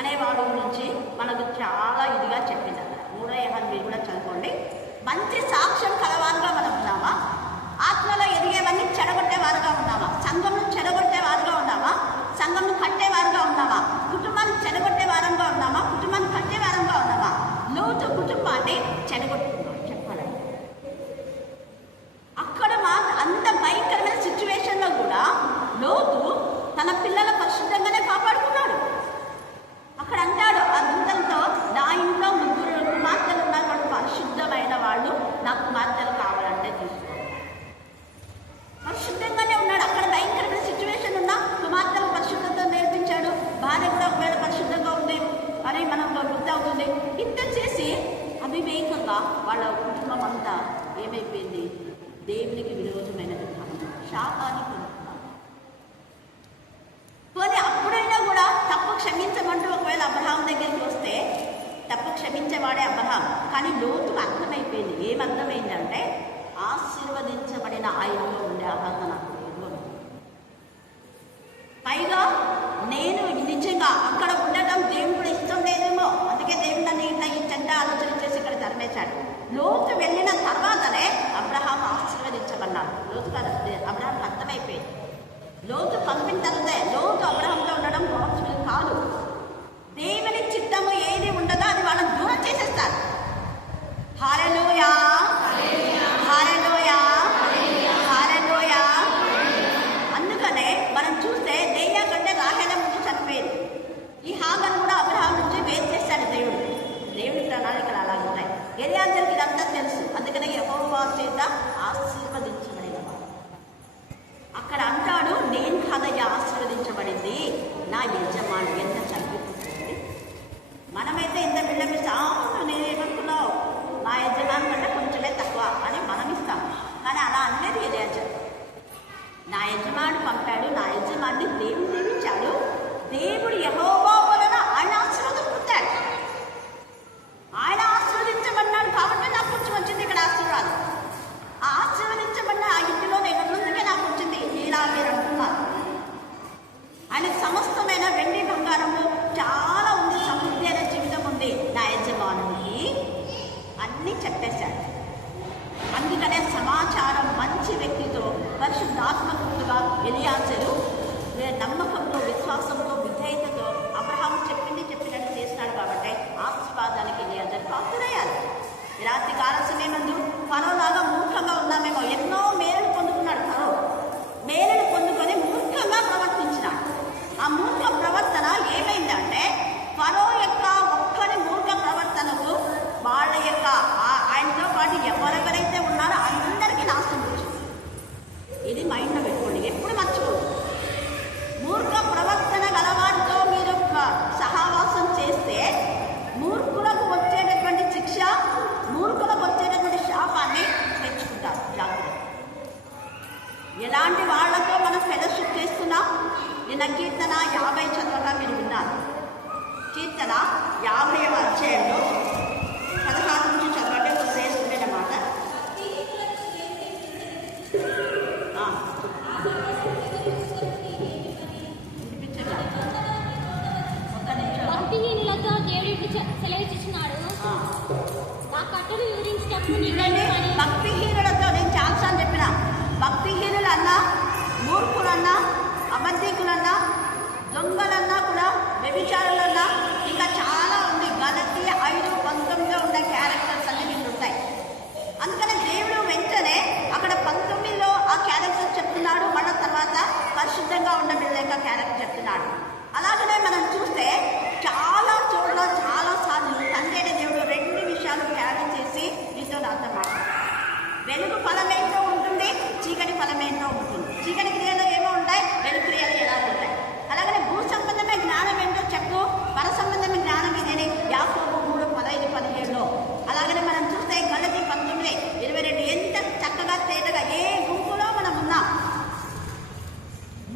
అనేవాడు నుంచి మనకు చాలా ఇదిగా చెప్పింది. అక్కడ 3వ యోహాను మీరు కూడా చదువుకోండి. మంచి సాక్ష్యం కలవారుగా మనం ఉన్నామా? ఆత్మలో ఎదిగేవన్నీ చెడగొట్టేవారుగా ఉన్నామా? సంఘంను చెడగొట్టేవారుగా ఉన్నామా? సంఘంను కట్టేవారుగా ఉన్నామా? కుటుంబాన్ని చెడగొట్టేవారంగా ఉన్నామా? కుటుంబాన్ని కట్టేవారంగా ఉన్నామా? లోతు కుటుంబాన్ని చెడగొట్టుకున్నాడు చెప్పాలంటే. అక్కడ అంత భయంకరమైన సిచ్యువేషన్లో కూడా లోతు తన పిల్లల పరిశుద్ధంగానే కాపాడుకున్నాడు. అక్కడ అంటాడు ఆ దూతలతో, నా ఇంట్లో 3 కుమార్తెలు ఉన్నారు, వాళ్ళు పరిశుద్ధమైన వాళ్ళు, నా కుమార్తెలు కావాలంటే తీసుకోవాలి. పరిశుద్ధంగానే ఉన్నాడు. అక్కడ భయంకరమైన సిచ్యువేషన్ ఉన్నా కుమార్తెలు పరిశుద్ధత నేర్పించాడు. భార్య కూడా ఒకవేళ పరిశుద్ధంగా ఉంది అని మనం వృద్ధి అవుతుంది. ఇంత చేసి అవివేకంగా వాళ్ళ కుటుంబం అంతా ఏమైపోయింది, దేవునికి విరోధమైనది శాపానికి పోనీ. అప్పుడైనా కూడా తప్పు క్షమించమంటూ ఒకవేళ అబ్రహాం దగ్గరికి వస్తే తప్పు క్షమించేవాడే అబ్రహాం. కానీ లోతుకు అర్థమైపోయింది. ఏమర్థమైందంటే ఆశీర్వదించబడిన ఆయనలో ఉండే అర్హత నాకు లేదు. పైగా నేను నిజంగా అక్కడ ఉండటం దేవుడు ఇష్టం లేదేమో, అందుకే దేవుడు నన్ను ఇట్లా ఈ చెడ్డ ఆలోచన చేసి ఇక్కడ తరిమేశాడు. లోతు వెళ్ళిన తర్వాతనే అబ్రహాం ఆశీర్వదించబడ్డాడు. అబ్రహాంకి అర్థమైపోయింది. లోతు పంపిన తర్వాతే లోతు అబ్రహాంతో ఉండడం పాసిబుల్ కాదు. దేవుని చిత్తము ఏది ఉండదో అది వాళ్ళని దూరం చేసేస్తారు. హల్లెలూయా, హల్లెలూయా, హల్లెలూయా. అందుకనే మనం చూస్తే లేయా కంటే రాహేల ముందు చనిపోయింది. ఈ హాగర్ కూడా అబ్రహాం నుంచి వేరు చేశాడు దేవుడు. దేవుని ప్రణాళికలు అలా ఉన్నాయి. ఎలియాజరుకి ఇదంతా తెలుసు. అందుకనే యెహోవా చేత ఆశీర్వదించబడిన అక్కడ అంటాడు, నేను కదయ్య ఆశీర్వదించబడింది నా యజమాని. ఎంత చనిపోతుంది. మనమైతే ఇంత విన్నపిస్తా, నేనేమనుకున్నావు, నా యజమాని కంటే కొంచెమే తక్కువ అని మనం ఇస్తాం. కానీ అలా అనేది ఎలియాజరు. నా యజమాని పంపాడు, నా యజమాన్ని దేవుడు దీవించాడు. దేవుడు యెహోవా వలన ఆయన ఆశీర్వాదం పొందాడు. ఆయన ఆశీర్వదించబడ్డాడు కాబట్టి నాకు కొంచెం వచ్చింది ఇక్కడ ఆశీర్వాదం. ఆ ఆశీర్వదించబడిన ఆ ఇంటిలో నేను ఉన్నందుకే నాకు వచ్చింది. ఇలా మీరు అంటున్నారు. ఆయనకు సమస్తమైన వెండి అన్నీ చెప్పేశాడు. అందుకనే సమాచారం మంచి వ్యక్తితో పరిశుద్ధాత్మకుడుగా ఎలియాజరు నమ్మకంతో, విశ్వాసంతో, విధేయతతో అబ్రహాము చెప్పినట్టు చేస్తున్నాడు కాబట్టి ఆశీర్వాదానికి ఎలియాజరు పాత్రుడయ్యారు. రాత్రి కాల సమయమందు ఫరోలాగా మూర్ఖంగా ఉన్నామేమో. ఎన్నో మేలును పొందుకున్నాడు ఫరో. మేలును పొందుకొని మూర్ఖంగా ప్రవర్తించినాడు. ఆ మూర్ఖ ప్రవర్తన ఏమైందంటే ఫరో యొక్క ఒక్కరి మూర్ఖ ప్రవర్తనకు వాళ్ళ యొక్క ఆయనతో పాటు ఎవరెవరైతే ఉన్నారో అందరికీ నాశనం వచ్చింది. ఇది మైండ్లో పెట్టుకోండి, ఎప్పుడు మర్చిపోదు. మూర్ఖ ప్రవర్తన గలవారితో మీరు సహవాసం చేస్తే మూర్ఖులకు వచ్చేటటువంటి శిక్ష, మూర్ఖులకు వచ్చేటటువంటి శాపాన్ని తెచ్చుకుంటారు. జాగ్రత్త. ఎలాంటి వాళ్లతో మనం ఫెలోషిప్ చేస్తున్నాం? నిన్న కీర్తన 50 చదవగా మీరు విన్నారు. కీర్తన 50వ అధ్యాయంలో 16 నుంచి చదవండి. ఒక శ్రేష్ఠమైన మాట. భక్తిహీనులతో దేవుడు సెలవిస్తున్నాడు, నా కట్టలు వివరించేటప్పుడు భక్తిహీనులతో నేను చాలాసార్లు చెప్పిన, భక్తిహీనులన్నా, మూర్ఖులన్నా, అబద్ధికులన్నా, దొంగలన్నా కూడా, వ్యభిచారులన్నా, ఇంకా చాలా ఉంది. గలతీ 5:19 ఉన్న క్యారెక్టర్స్ అన్ని మీకు ఉంటాయి. అందుకనే దేవుడు వెంటనే అక్కడ 19లో ఆ క్యారెక్టర్ చెప్తున్నాడు. మన తర్వాత పరిశుద్ధంగా ఉండబిడ్డ క్యారెక్టర్ చెప్తున్నాడు. అలాగనే మనం చూస్తే చాలా చోట్ల చాలాసార్లు తండ్రి అనే దేవుడు 2 విషయాలు క్యారీ చేసి నీతో నాతో మాట్లాడు. వెలుగు ఫలమేంటో ఉంటుంది, చీకటి ఫలమేంటో ఉంటుంది. చీకటి క్రియలు ఏమో ఉంటాయి, వెలుగు క్రియలు ఎలా ఉంటాయి. అలాగనే భూ సంబంధమైన జ్ఞానం ఏంటో చెప్పు, పర సంబంధమైన జ్ఞానం ఇదేని యాకోబు 3:15-17లో. అలాగనే మనం చూస్తే గలతీ 19:22 ఎంత చక్కగా తేటగా ఏ గుంపులో మనం ఉన్నాం.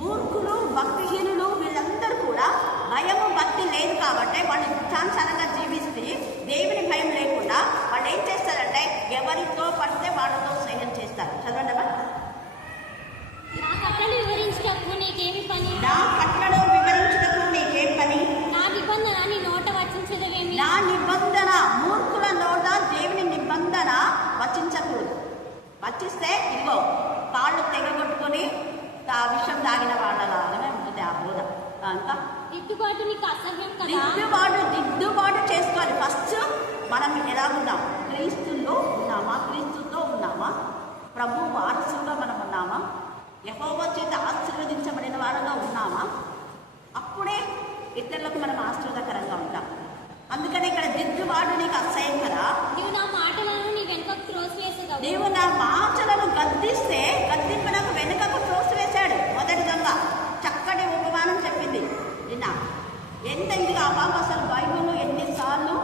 మూర్ఖులు, భక్తిహీనులు వీళ్ళందరూ కూడా భయము, భక్తి లేదు కాబట్టి వాళ్ళు ఇష్టానుసారంగా జీవిస్తే దేవుని భయం లేకుండా వాళ్ళు ఏం చేస్తారంటే ఎవరితో పడితే వాళ్ళతో స్నేహం చేస్తారు. చదవండి అమ్మా. నా కట్టలు వివరించేటప్పుడు నీకేమి పని? నా కట్టలు వివరించుటకు నీకేం పని? నా నిబంధన నీ నోట వచించదవేమి? నా నిబంధన, మూర్ఖుల నోట దేవుని నిబంధన వచించకూడదు. వచిస్తే ఇదిగో కాళ్ళు తెగగొట్టుకొని ఆ విషయం తాగిన వాళ్ళలాగానే ఉంటుంది ఆ బోధ. ఇంకా దిద్దుబాటు నీకు అసహ్యం కదా? దిద్దుబాటు చేసుకోవాలి. ఫస్ట్ మనం ఎలా ఉన్నాం? క్రీస్తులో ఉన్నామా? క్రీస్తుతో ఉన్నామా? ప్రభు వారసుగా మనం ఉన్నామా? యెహోవా చేత ఆశీర్వదించబడిన వారంగా ఉన్నామా? అప్పుడే ఇతరులకు మనం ఆశీర్వాదకరంగా ఉంటాం. అందుకని ఇక్కడ దిద్దుబాటు నీకు అసహ్యం కదా? నీవు నా మాటలను నీ వెనుకకు త్రోసివేసేదావు. నీవు నా మాటలను గద్దిస్తే గద్దింపునకు వెనుకకు త్రోసివేశాడు. మొదటి దొంగ చక్కటి ఉపమానం చెప్పింది నిన్న. ఎంత ఇంటికి ఆ పాప అసలు బైబిల్లో ఎన్నిసార్లు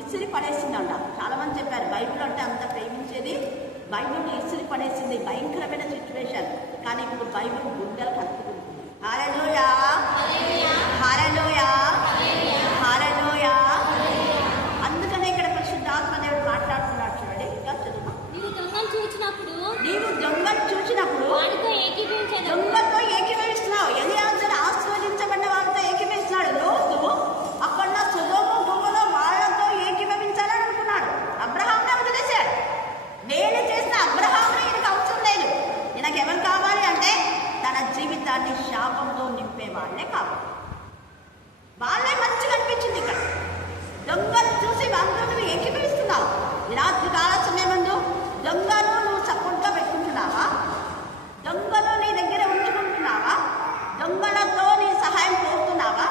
ఇసిరి పడేసిందంట. చాలా మంది చెప్పారు బైబిల్ అంటే అంత ప్రేమించేది, బైబిల్ ఇసిరి పడేసింది. భయంకరమైన సిచ్యువేషన్. కానీ ఇప్పుడు బైబిల్ గుండెలు కలుపుకుంటుంది. హల్లెలూయా, హల్లెలూయా, హల్లెలూయా. అందుకనే ఇక్కడ పరిశుద్ధాత్మ దేవుడు మాట్లాడుతున్నాడు. చూడండి, ఇంకా చదువు. నీవు దొంగను చూచినప్పుడు వాడితో ఏకీభవించదు. దొంగతో ఏకీభవిస్తున్నావు. ఎలియాజరు ఆశీర్వదించబడిన వాళ్ళతో ఏకీభవిస్తున్నాడు. లోతు అక్కడ సొదొమ గొమొర వాళ్ళతో ఏకీభవించాలని అనుకున్నాడు. అబ్రహాముని వదిలేశాడు. మేలు చేసిన అబ్రహాముని ఈయనకు అవసరం లేదు. ఈయనకు ఎవరు కావాలి అంటే తన జీవితాన్ని శాపంతో నింపే వాళ్ళే కావాలి. వాళ్ళే మంచిగా అనిపించింది. ఇక్కడ దొంగలు చూసి వాళ్ళతో నువ్వు ఏకీభవిస్తున్నావు. రాత్రి కాల సమయమందు దొంగలు నువ్వు సపోర్ట్గా పెట్టుకుంటున్నావా? దొంగలు నీ దగ్గర ఉంచుకుంటున్నావా? దొంగలతో నీ సహాయం కోరుతున్నావా?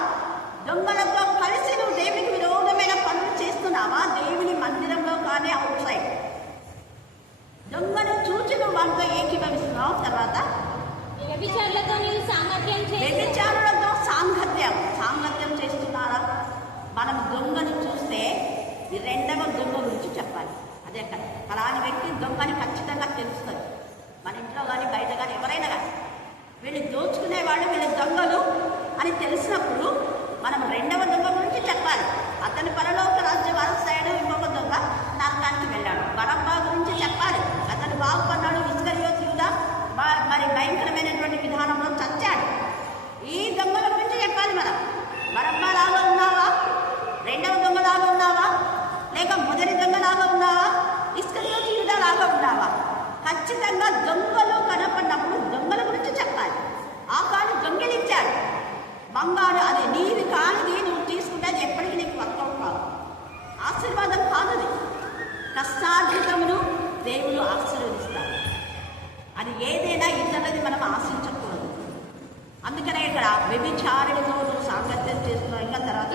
దొంగలతో కలిసి నువ్వు దేవునికి విరోధమైన పనులు చేస్తున్నావా? దేవుని మందిరంలో కానీ అవుట్ సైడ్ దొంగను చూచి నువ్వు వాళ్ళతో ఏకీభవిస్తున్నావు. తర్వాత వ్యభిచారులతో నీవు వ్యభిచారులతో సాంగత్యం చేస్తున్నారా? మనం దొంగను చూస్తే ఈ 2వ దొంగ గురించి చెప్పాలి. అదే అక్కడ ఫలాని వ్యక్తి దొంగని ఖచ్చితంగా తెలుస్తుంది. మన ఇంట్లో కానీ బయట కానీ ఎవరైనా కానీ వీళ్ళు దోచుకునే వాళ్ళు, వీళ్ళు దొంగలు అని తెలిసినప్పుడు మనం 2వ దొంగ గురించి చెప్పాలి. అతని పరలోక రాజ్య వారసుడైన ఇంకొక దొంగ నరకానికి వెళ్ళాడు. బరబ్బా గురించి చెప్పాలి. అతను బాగుపడ్డాడు. ఇస్కరియోతు యూదా మరి భయంకరమైనటువంటి విధానంలో చచ్చాడు. ఈ దొంగల గురించి చెప్పాలి. మనం బరబ్బా లాగా ఉన్నావా? 2వ దొంగలాగా ఉన్నావా? లేక మొదటి దొంగలాగా ఉన్నావా? ఖచ్చితంగా దొంగలు కనపడినప్పుడు దొంగల గురించి చెప్పాలి. ఆ కాడు దొంగిలించాడు బంగారు, అది నీది కానిది నువ్వు తీసుకుంటే అది ఎప్పటికీ నీకు వర్కౌట్ కాదు, ఆశీర్వాదం కాదు. అది కష్టార్జితమును దేవుడు ఆశీర్వదిస్తాడు. అది ఏదైనా ఇతరులది మనం ఆశించకూడదు. అందుకనే ఇక్కడ వ్యభిచారుడితో నువ్వు సాంగత్యం చేస్తున్నావు. ఇంకా తర్వాత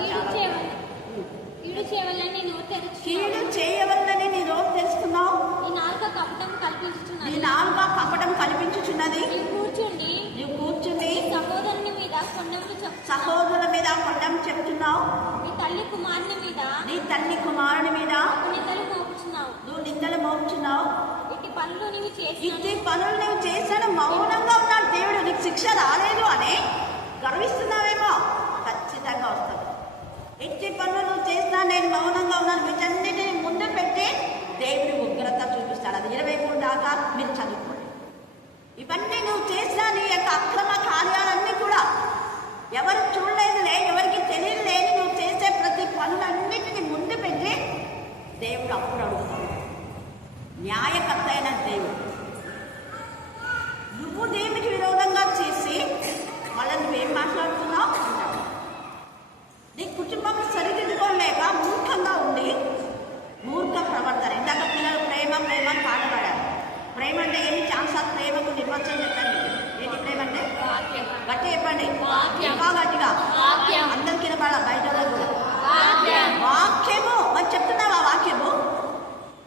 కీడు చేయవలని నోరు తెరుచున్నావు. కీడు చేయవలని నీ నోరు తెరుచుకున్నావు. నీ నాలుక కపటం కల్పించుచున్నది. నీ నాలుక కపటం కల్పించుచున్నది. నీవు కూర్చుండి సహోదరుని మీద కొండములు సహోదరుల మీద కొండం చెప్తున్నావు. నీ తల్లి కుమారుని మీద నిందలు మోపుచున్నావు. నువ్వు నిందలు మోపుచున్నావు. ఇట్టి పనులు నువ్వు చేశాను మౌనంగా ఉన్నాడు దేవుడు. నీకు శిక్ష రాలేదు అని గర్విస్తున్నావేమో, ఖచ్చితంగా వస్తుంది. ఇట్టి పనులు నువ్వు చేసినా నేను మౌనంగా ఉన్నాను, వీటన్నిటిని ముందు పెట్టి దేవుడి ఉగ్రత చూపిస్తాడు. అది 23 దాకా మీరు చదువుకోండి. ఇవన్నీ నువ్వు చేసినా నీ యొక్క అక్రమ కార్యాలన్నీ కూడా ఎవరు చూడలేదులే, ఎవరికి తెలియదులే, నువ్వు చేసే ప్రతి పనులన్నిటిని ముందు పెట్టి దేవుడు అప్పుడు అడుగుతాడు. న్యాయకర్త అయిన దేవుడు, నువ్వు దేవునికి విరోధంగా చేసి మళ్ళీ నువ్వేం మాట్లాడుతున్నావు అంటాడు. నీ కుటుంబం సరిదిద్దుకోలేక మూర్ఖంగా ఉండి మూర్ఖ ప్రవర్తన. ఇందాక పిల్లలు ప్రేమ ప్రేమ పాట పాడారు. ప్రేమ అంటే ఏమి? ఛాన్సార్ ప్రేమకు నిర్వచనం చెప్పండి. ఏంటి ప్రేమ అంటే? గట్టి చెప్పండి, ఇంకా గట్టిగా అందరికి వినపాల, బయట కూడా వాక్యము అని చెప్తున్నావు. ఆ వాక్యము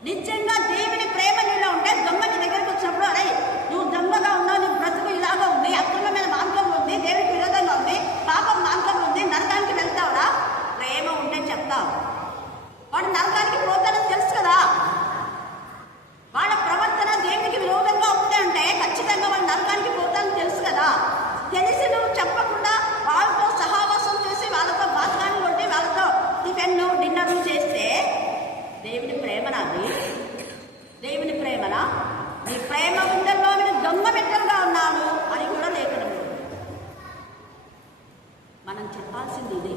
నిజంగా దేవుని ప్రేమ నీలో ఉంటే దొంగ నీ దగ్గరకు వచ్చినప్పుడు అరే నువ్వు దొంగగా ఉన్నావు, నీ బ్రతుకు ఇలాగా ఉంది, అక్రమమైన మార్గంలో ఉంది, దేవునికి విరోధంగా ఉంది, పాపం మార్గంలో ఉంది, నరకానికి వెళ్తావురా, ప్రేమ ఉంటే చెప్తావు. వాడు నరకానికి పోతాడని తెలుసు కదా. వాళ్ళ ప్రవర్తన దేవునికి విరోధంగా ఉంది అంటే ఖచ్చితంగా వాడు నరకానికి పోతాడని తెలుసు కదా. తెలిసి నువ్వు చెప్పకుండా వాళ్ళతో సహవాసం చేసి వాళ్ళతో బాత్కాన్ని కొట్టి వాళ్ళతో టిఫిన్ డిన్నర్లు చేస్తే దేవుని ప్రేమనా? అది దేవుని ప్రేమనా? నీ ప్రేమ ఉందల్లో మీరు దొంగ బిడ్డలుగా ఉన్నాను అని కూడా లేఖనం. మనం చెప్పాల్సింది ఇది.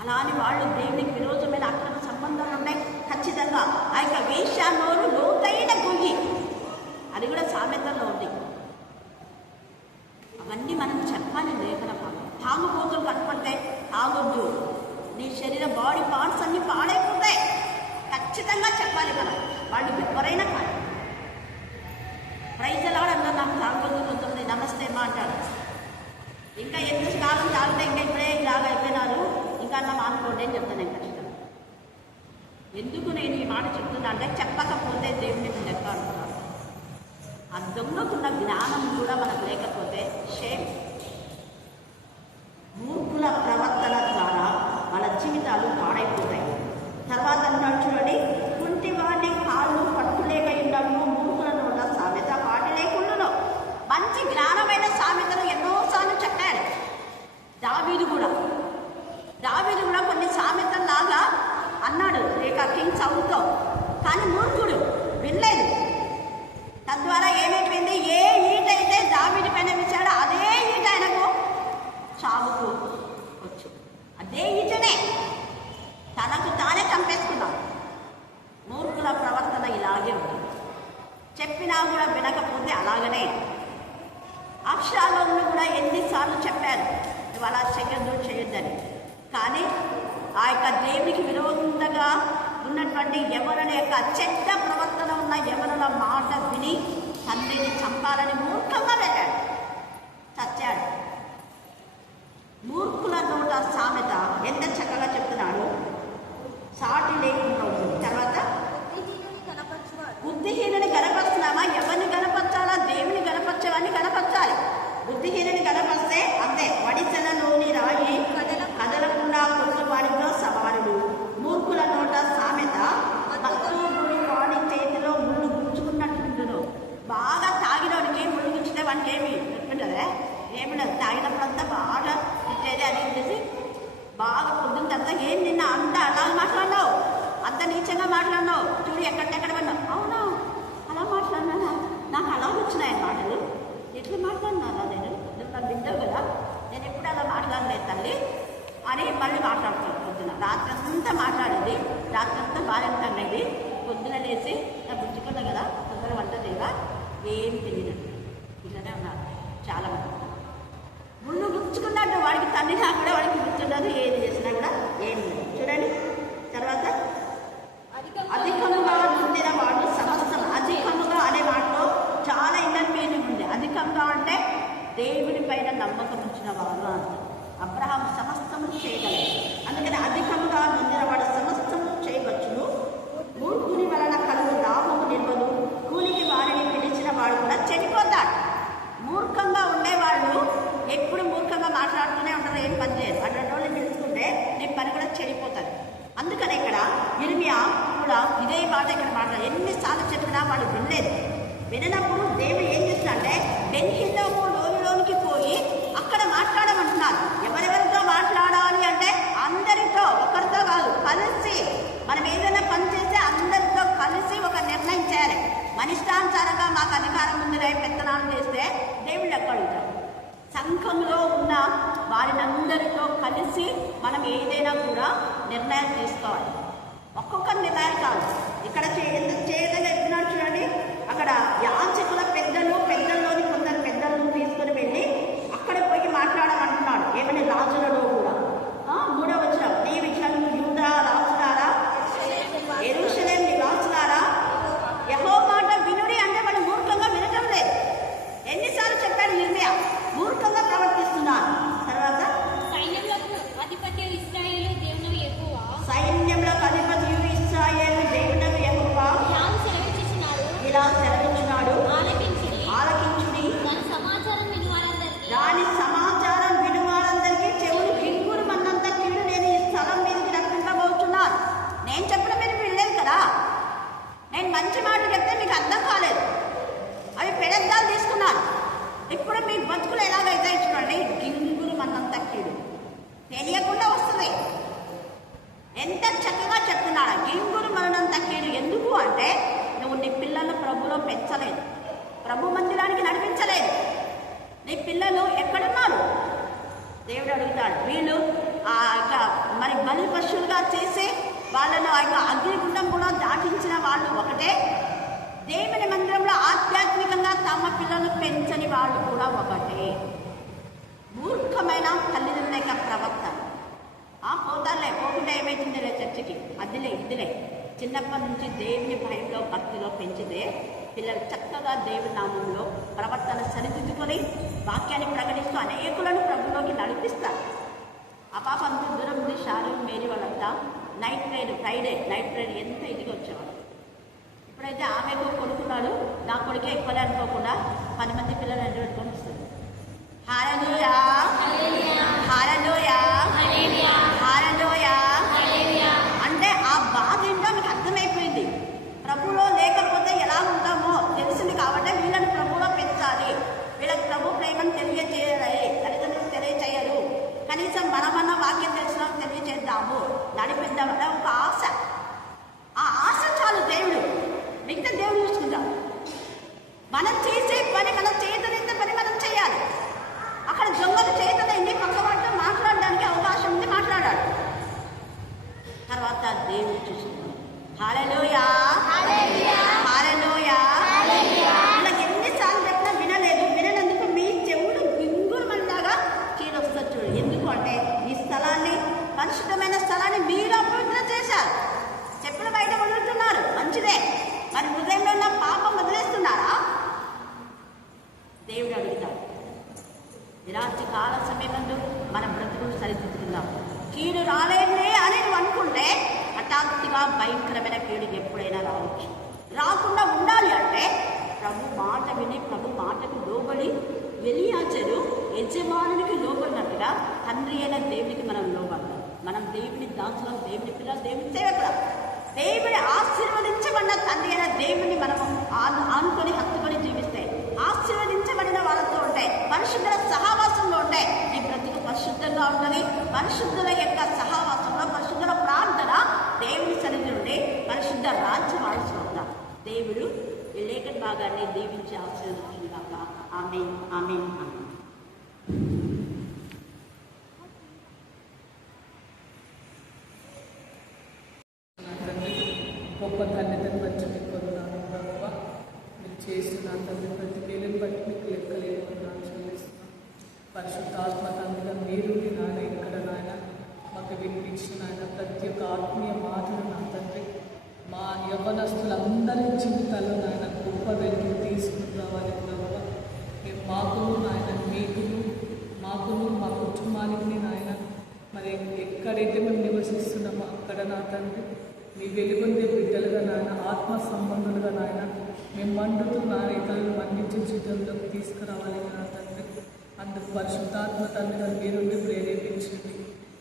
అలాని వాళ్ళు దేవునికి విరోధమైన అక్రమ సంబంధాలు ఉన్నాయి. ఖచ్చితంగా ఆ యొక్క వేషానోరు లోతైన గొయ్యి, అది కూడా సామెతల్లో ఉంది. అవన్నీ మనం చెప్పాలి లేఖన పాఠం. తాగుబోతులు కనపడితే తాగొద్దు, నీ శరీర బాడీ పార్ట్స్ అన్ని పాడైపోతాయి. ఖచ్చితంగా చెప్పాలి మనం. వాళ్ళు ఎవరైనా కాదు. ప్రైజ్ ఎలా అన్నారు, నాకు తాగొద్దు కొంతమంది నమస్తే మా అంటాడు. ఇంకా ఎంత కాలం తాగితే ఇంకా ఇప్పుడే ఇలాగ అయిపోయినారు, ఇంకా అన్న మానుకోండి అని చెప్తాను నేను ఖచ్చితంగా. ఎందుకు నేను ఈ మాట చెప్తున్నా అంటే చెప్పకపోతే దేవుని లెక్క అనుకున్నాను. ఆ దొంగకున్న జ్ఞానం కూడా మనకు లేకపోతే షేమ్. మూర్ఖుల ప్రవర్తన ద్వారా మన జీవితాలు పాడైపోతాయి. తర్వాత అంటాడు చూడండి, కుంటి వాడిని కాళ్ళు పట్టులేక ఉండవు, మూర్ఖులను ఉన్న సామెత వాటి లేకుండా. మంచి జ్ఞానమైన సామెతలు ఎన్నోసార్లు చెప్పాడు దావీదు కూడా కొన్ని సామెతల్లాగా అన్నాడు లేక కింగ్ సౌల్తో. కానీ మూర్ఖుడు వినలేదు. తద్వారా ఏమైపోయింది, ఏ ఈటైతే దావీదు పైన విచాడో అదే ఈట ఆయనకు చావుకు వచ్చు. అదే ఈటనే తనకు తానే చంపేసుకున్నాడు. మూర్ఖుల ప్రవర్తన ఇలాగే ఉంది. చెప్పినా కూడా వినకపోతే అలాగనే. అక్షరాలను కూడా ఎన్నిసార్లు చెప్పారు నువ్వు అలా చేయొద్దని. కానీ ఆ యొక్క దేవునికి విరోధంగా ఉన్నటువంటి ఎవరుల యొక్క చెడ్డ ప్రవర్తన ఉన్న ఎవరుల మాట విని తండ్రిని చంపాలని మూర్ఖంగా వెళ్ళాడు, చచ్చాడు. మూర్ఖుల నోట సామెత ఎంత చక్కగా చెప్తున్నాడు, సాటి లేకుండా ఉంటుంది. తర్వాత బుద్ధిహీనుని గనపరుస్తున్నామా? ఎవరిని గనపరచాలా? దేవుని గనపరచేవాడిని గనపరచాలి. బుద్ధిహీనుని గనపరిస్తే అంతే, వడిసెలలోని రాయి కదలకుండా కొట్టువాడితో సమానుడు. మూర్ఖుల నోట సామెత భక్తుడి వాడి చేతిలో ముళ్ళు గుచ్చుకున్నట్టుంటును. బాగా తాగినోడికి ముళ్ళు గుచ్చితే వాడికి ఏమి పెట్టుకుంటుందా? ఏమి లేదు. తాగినప్పుడంతా బాగా తిట్టేది అది చేసి బాగా పొద్దున్న తర్వాత ఏం నిన్న అంత అలా మాట్లాడినావు, అంత నీచంగా మాట్లాడినావు, చూడు ఎక్కడెక్కడ పడినావు. అవునా అలా మాట్లాడినా, నాకు అలా వచ్చినాయి మాటలు, ఎట్లా మాట్లాడినారా నేను, నువ్వు నన్ను వింటావు కదా, నేను ఎప్పుడు అలా మాట్లాడలేదు తల్లి అని మళ్ళీ మాట్లాడుతాను. పొద్దున రాత్రంతా మాట్లాడేది, రాత్రంతా బాగా అనేది. పొద్దున లేచి నా బుజ్జుకున్నా కదా తొందరగా వంట చేయగా దేవుడి పైన నమ్మకం ఉంచిన వారు అంటారు. అబ్రహాం సమస్తము చేయగలడు, అందుకని అధికముగా నొందినవాడు సమస్తము చేయవచ్చును. మూర్ఖుని వలన కలుగు లాభము నిల్వదు, కూలికి వారిని పిలిచిన వాడు కూడా చెడిపోతాడు. మూర్ఖంగా ఉండేవాళ్ళు ఎప్పుడు మూర్ఖంగా మాట్లాడుతూనే ఉంటారు, ఏం పని చేయరు. అటువంటి వాళ్ళని పిలుచుకుంటే నీ పని కూడా చెడిపోతుంది. అందుకని ఇక్కడ ఇర్మియా కూడా ఇదే మాట ఇక్కడ మాట్లాడారు. ఎన్నిసార్లు చెప్పినా వాళ్ళు వినలేదు. వినప్పుడు దేవుడు ఏం చేస్తాడంటే బెన్హిన్నోము లోయలోనికి పోయి అక్కడ మాట్లాడమంటున్నారు. ఎవరెవరితో మాట్లాడాలి అంటే అందరితో, ఒకరితో కాదు, కలిసి. మనం ఏదైనా పని చేస్తే అందరితో కలిసి ఒక నిర్ణయం చేయాలి. మనిష్టానుసారంగా మాకు అధికారం ఉందిలే పెత్తనాలు చేస్తే దేవుళ్ళు ఎక్కడుంటారు. సంఘంలో ఉన్న వారిని అందరితో కలిసి మనం ఏదైనా కూడా నిర్ణయం తీసుకోవాలి. ఒక్కొక్క నిర్ణయం కాదు. ఇక్కడ చేయదని చెప్తున్నాడు చూడండి. అక్కడ యాజకుల పెద్దల్లోని కొందరు పెద్దలను తీసుకుని వెళ్ళి అక్కడ పోయి మాట్లాడమంటున్నాడు. ఏమని రాజులలో కూడా 3వ వచనం, నీ విషయంలో యూదా రాజులారా, యెరూషలేము నివాసులారా, యెహోవా మాట వినుడి అంటే వాళ్ళు మూర్ఖంగా వినటం లేదు. ఎన్నిసార్లు చెప్పాడు ఇర్మియా, మూర్ఖంగా ప్రవర్తిస్తున్నాను. తర్వాత సైన్యములకు అధిపతి ఇశ్రాయేలు దేవుని యెహోవా, సైన్యములకు అధిపతి ఇశ్రాయేలు దేవుని యెహోవా ఇలా సెలవిచ్చినాడు, ఆలకించుడి. దాని సమాచారం విను వారందరికీ చెవులు గింగురు మన్నంత కీడు నేను ఈ స్థలం మీదకి రప్పింపబోతున్నాను. నేను చెప్పిన మీరు వినలేదు కదా. నేను మంచి మాట చెప్తే మీకు అర్థం కాలేదు, అవి పెడద్దాలు తీసుకున్నాను. ఇప్పుడు మీ బతుకులు ఎలాగైతే చూడండి, గింగురు మన్నంత కీడు తెలియకుండా వస్తుంది. ఎంత చక్కగా చెప్తున్నాడు, గింగురు మన్నంత కీడు. ఎందుకు అంటే నువ్వు నీ పిల్లలను ప్రభులో పెంచలేదు, ప్రభు మందిరానికి నడిపించలేదు. నీ పిల్లలు ఎక్కడున్నారు? దేవుడు అడుగుతాడు. వీళ్ళు మరి బలి పశువులుగా చేసి వాళ్ళను ఆ యొక్క అగ్నిగుండం కూడా దాటించిన వాళ్ళు ఒకటే, దేవుని మందిరంలో ఆధ్యాత్మికంగా తమ పిల్లలను పెంచని వాళ్ళు కూడా ఒకటే. మూర్ఖమైన తల్లిదండ్రుల యొక్క ప్రవర్తన. పోతాలే, పోకుండా ఏమైతుందిలే చర్చికి, అదిలే ఇదిలే. చిన్నప్పటి నుంచి దేవుని భయంలో భక్తిలో పెంచితే పిల్లలు చక్కగా దేవుని నామంలో ప్రవర్తన సరిదిద్దుకొని వాక్యాన్ని ప్రకటిస్తూ అనేకులను ప్రభులోకి నడిపిస్తారు. ఆ పాప అంత దూరం ఉంది, షారూన్ మేరీ వాళ్ళంతా night prayer, Friday night prayer ఎంత ఇదిగా వచ్చేవాళ్ళు. ఇప్పుడైతే ఆమెకు కొడుకున్నాడు, నా కొడుకే ఎక్కువలే అనుకోకుండా 10 మంది పిల్లలు పెట్టుకొని వస్తుంది. హల్లెలూయా, హల్లెలూయా, హల్లెలూయా అంటే ఆ బాధ ఏంటో మీకు అర్థమైపోయింది. ప్రభులో లేకపోతే ఎలా ఉంటామో తెలిసింది కాబట్టి వీళ్ళని ప్రభులో పెంచాలి. వీళ్ళకి ప్రభు ప్రేమను తెలియజేయాలి. తల్లిదండ్రులు తెలియచేయరు, కనీసం మనమన్న వాక్యం తెలిసిన తెలియజేద్దాము, నడిపిద్దామనే ఒక ఆశ. ఆ ఆశ చాలు. దేవుడు మిగతా దేవుడు చూసుకుంటాం. మనం చేసే పని, మనం చేతనైతే పని మనం చేయాలి. అక్కడ దొంగలు చేతనైంది, పక్కవాడితో మాట్లాడడానికి అవకాశం ఉంది, మాట్లాడాడు. తర్వాత దేవుడు చూసుకుంటాం. హల్లెలూయా, హల్లెలూయా. వీళ్ళకి ఎన్నిసార్లు చెప్పినా వినలేదు. విననందుకు మీ చెవుడు గింగురు మనలాగా కీడొస్తుంది చూడు. ఎందుకు అంటే ఈ స్థలాన్ని, పరిశుద్ధమైన స్థలాన్ని మీరు అపవిత్రం చేశారు. చెప్పులు బయట వదులుతున్నారు, మంచిదే. మరి హృదయంలో ఉన్న పాపం వదిలేస్తున్నారా? దేవుడు అడుగుతాడు. నిరాశ కాల సమయమందు మన బ్రతుకులు సరిదిద్దుకుందాం. కీడు రాలేదులే అని నువ్వు అనుకుంటే హఠాత్తుగా భయంకరమైన కీడు ఎప్పుడైనా రావచ్చు. రాకుండా ఉండాలి అంటే ప్రభు మాట విని, ప్రభు మాటకు లోబడి, ఎలియాజరు యజమానునికి లోబడినట్టుగా తండ్రి అయిన దేవునికి మనం లోబడతాం. మనం దేవుని దాసులం, దేవుని పిల్లలు, దేవుని సేవకులం. దేవుని ఆశీర్వదించబడిన తండ్రి అయిన దేవుని మనం ఆనుకొని హత్తుకొని జీవిస్తే, ఆశీర్వదించబడిన వాళ్ళతో ఉంటే, పరిశుద్ధుల సహవాసంలో ఉంటే నీ బ్రతుకు పరిశుద్ధంగా ఉంటుంది. పరిశుద్ధుల యొక్క సహవాసంలో, పరిశుద్ధుల ప్రార్థన దేవుని సన్నిధి నుండి పరిశుద్ధ రాజ్యం ఆడుచుకుంటాం. దేవుడు ఈ లేఖన భాగాన్ని దీవించి ఆశీర్వదించుగాక. ఆమేన్, ఆమేన్, ఆమేన్. గొప్ప ధన్యతను బట్టి మీకు వందనాలు ప్రభువా. మీరు చేసిన తండ్రి ప్రతి మేలుని బట్టి మీకు లెక్కలేని వందనాలు చెల్లిస్తున్నాం. పరిశుద్ధాత్మ తండ్రిగా మీరు నాయన ఇక్కడ నాయన మాకు వినిపించిన ఆయన ప్రతి ఒక్క ఆత్మీయ మాటలు నా తండ్రి మా యవ్వనస్తులందరి జీవితాల్లో నాయన గొప్ప వెలుగు తీసుకుని రావాలి ప్రభువా. మాకును నాయన మాకును మా కుటుంబానికి నాయన మరి ఎక్కడైతే మేము నివసిస్తున్నామో అక్కడ నా తండ్రి మీ వెలుగొందే బిడ్డలుగా నాయన ఆత్మ సంబంధులుగా నాయన మేము మండుతూ నాయన ఇతరులను మన్నించే జీవితంలోకి తీసుకురావాలి నా తండ్రి. అందుకు పరిశుద్ధాత్మ తండ్రిగా మీరుండి ప్రేరేపించండి.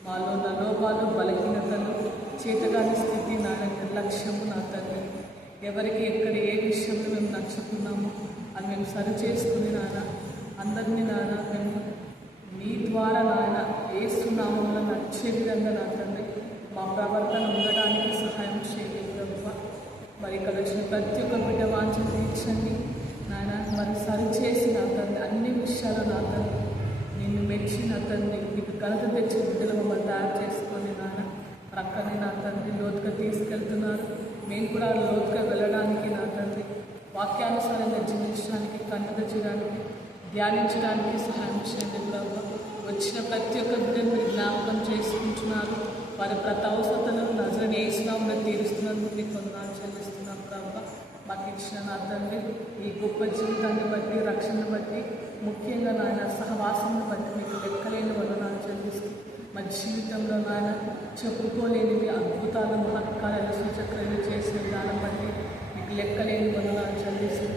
మాలో ఉన్న లోపాలు బలహీనతలు చేతగాని స్థితి నాయన నిర్లక్ష్యము నా తండ్రి ఎవరికి ఎక్కడ ఏ విషయంలో మేము నచ్చుకున్నామో అది మేము సరి చేసుకుని నాయన అందరినీ నాయన మేము నీ ద్వారా నాయన ఏసునామంలో నచ్చే విధంగా నా తండ్రి మా ప్రవర్తన ఉండడానికి సహాయం చేయండి ప్రభువా. మరి ఇక్కడ వచ్చిన ప్రతి ఒక్క బిడ్డ వాంఛన తీర్చండి నాయన. మరి సరిచేసి నా తండ్రి అన్ని విషయాలు నా తండ్రి నిన్ను మెచ్చి నా తండ్రి నీకు ఘనత తెచ్చే బిడ్డలు మమ్మల్ని తయారు చేసుకొని నాయన ప్రక్కనే నా తండ్రి లోతుగా తీసుకెళ్తున్నారు. మేము కూడా లోతుగా వెళ్ళడానికి నా తండ్రి వాక్యానుసారంగా జీవించడానికి కన్నుగా చేయడానికి ధ్యానించడానికి సహాయం చేయండి ప్రభు. వచ్చిన ప్రతి ఒక్క బిడ్డను మీరు జ్ఞాపకం చేసుకుంటున్నారు. వారి ప్రతి అవసరతను నజరని ఏసునామములో తీరుస్తున్నందుకు మీకు వందనాలు చెల్లిస్తున్నాం ప్రభు. మాకు ఇచ్చిన నా తండ్రి ఈ గొప్ప జీవితాన్ని బట్టి రక్షణను బట్టి ముఖ్యంగా నాయన సహవాసాన్ని బట్టి మీకు లెక్కలేని వందనాలు చెల్లిస్తూ మా జీవితంలో నాయన చెప్పుకోలేనివి అద్భుతాలు మహత్కార్యాలు సూచక్రియలు చేసిన విధానం బట్టి మీకు లెక్కలేని వందనాలు చెల్లిస్తూ